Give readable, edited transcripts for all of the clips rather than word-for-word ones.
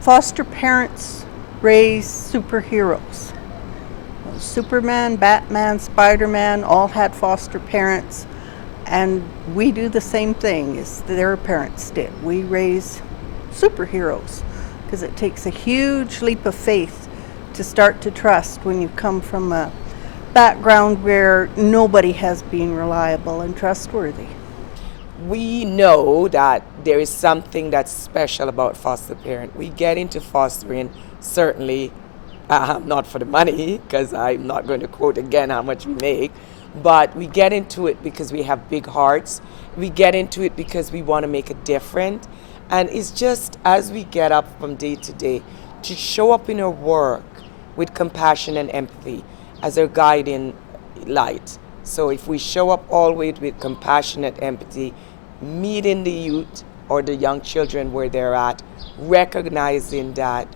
Foster parents raise superheroes. Superman, Batman, Spider-Man all had foster parents, and we do the same thing as their parents did. We raise superheroes because it takes a huge leap of faith to start to trust when you come from a background where nobody has been reliable and trustworthy. We know that there is something that's special about foster parent. We get into fostering certainly not for the money, because I'm not going to quote again how much we make, but we get into it because we have big hearts. We get into it because we want to make a difference. And it's just as we get up from day to day to show up in our work with compassion and empathy as our guiding light. So if we show up always with compassionate empathy, meeting the youth or the young children where they're at, recognizing that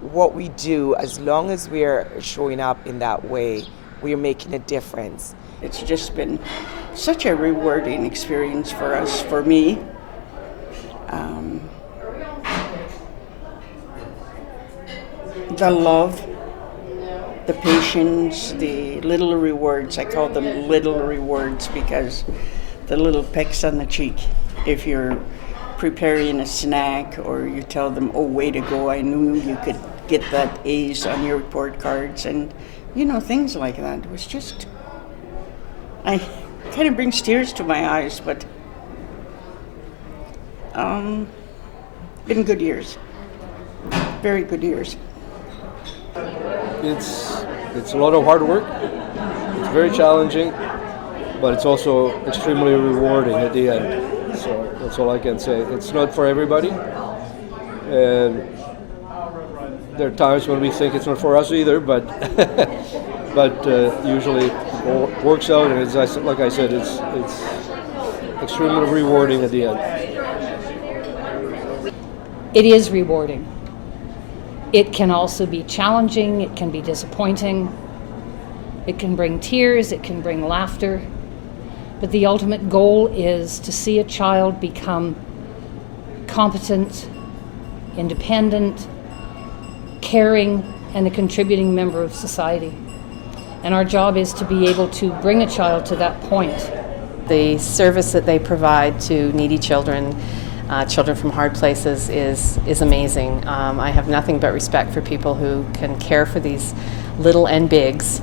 what we do, as long as we're showing up in that way, we're making a difference. It's just been such a rewarding experience for us, for me. The love, the patience, the little rewards. I call them little rewards because the little pecks on the cheek. If you're preparing a snack or you tell them, oh, way to go, I knew you could get that A's on your report cards, and things like that. It was just, I kind of brings tears to my eyes, but been good years, very good years. It's a lot of hard work. It's very challenging, but it's also extremely rewarding at the end. So that's all I can say. It's not for everybody, and there are times when we think it's not for us either. But usually it works out, and like I said, it's extremely rewarding at the end. It is rewarding. It can also be challenging, it can be disappointing, it can bring tears, it can bring laughter, but the ultimate goal is to see a child become competent, independent, caring, and a contributing member of society. And our job is to be able to bring a child to that point. The service that they provide to needy children, children from hard places, is amazing. I have nothing but respect for people who can care for these little and bigs.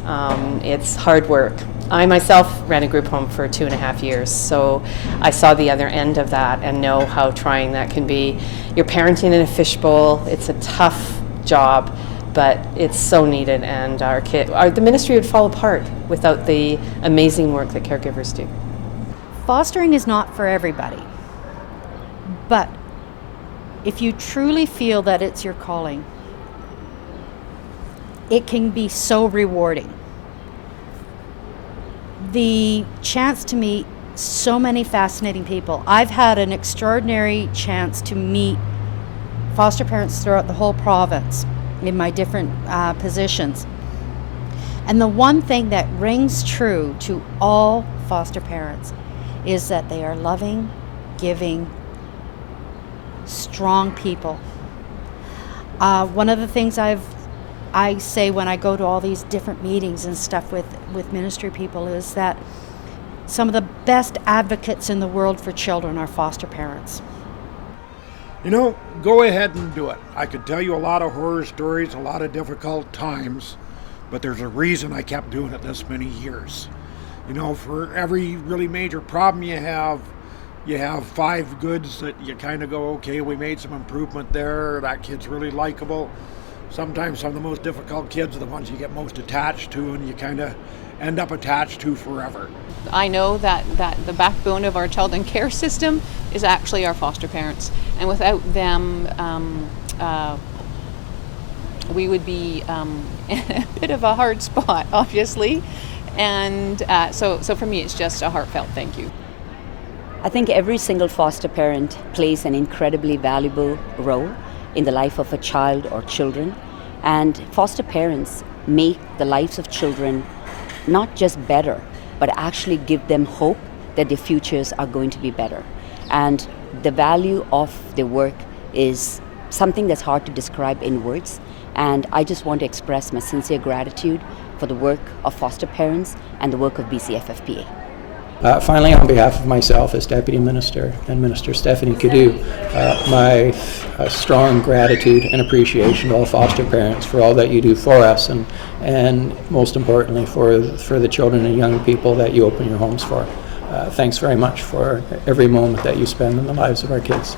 It's hard work. I myself ran a group home for 2.5 years, so I saw the other end of that and know how trying that can be. You're parenting in a fishbowl. It's a tough job, but it's so needed, and the ministry would fall apart without the amazing work that caregivers do. Fostering is not for everybody. But if you truly feel that it's your calling, it can be so rewarding. The chance to meet so many fascinating people. I've had an extraordinary chance to meet foster parents throughout the whole province in my different positions. And the one thing that rings true to all foster parents is that they are loving, giving, strong people. One of the things I say when I go to all these different meetings and stuff with ministry people is that some of the best advocates in the world for children are foster parents. Go ahead and do it. I could tell you a lot of horror stories, a lot of difficult times, but there's a reason I kept doing it this many years. For every really major problem you have 5 goods that you kind of go, okay, we made some improvement there, that kid's really likable. Sometimes some of the most difficult kids are the ones you get most attached to, and you kind of end up attached to forever. I know that the backbone of our child and care system is actually our foster parents, and without them we would be in a bit of a hard spot, obviously, and so for me it's just a heartfelt thank you. I think every single foster parent plays an incredibly valuable role in the life of a child or children, and foster parents make the lives of children not just better, but actually give them hope that their futures are going to be better. And the value of their work is something that's hard to describe in words. And I just want to express my sincere gratitude for the work of foster parents and the work of BCFFPA. Finally, on behalf of myself as Deputy Minister and Minister Stephanie Cadieux, my strong gratitude and appreciation to all foster parents for all that you do for us, and most importantly for the children and young people that you open your homes for. Thanks very much for every moment that you spend in the lives of our kids.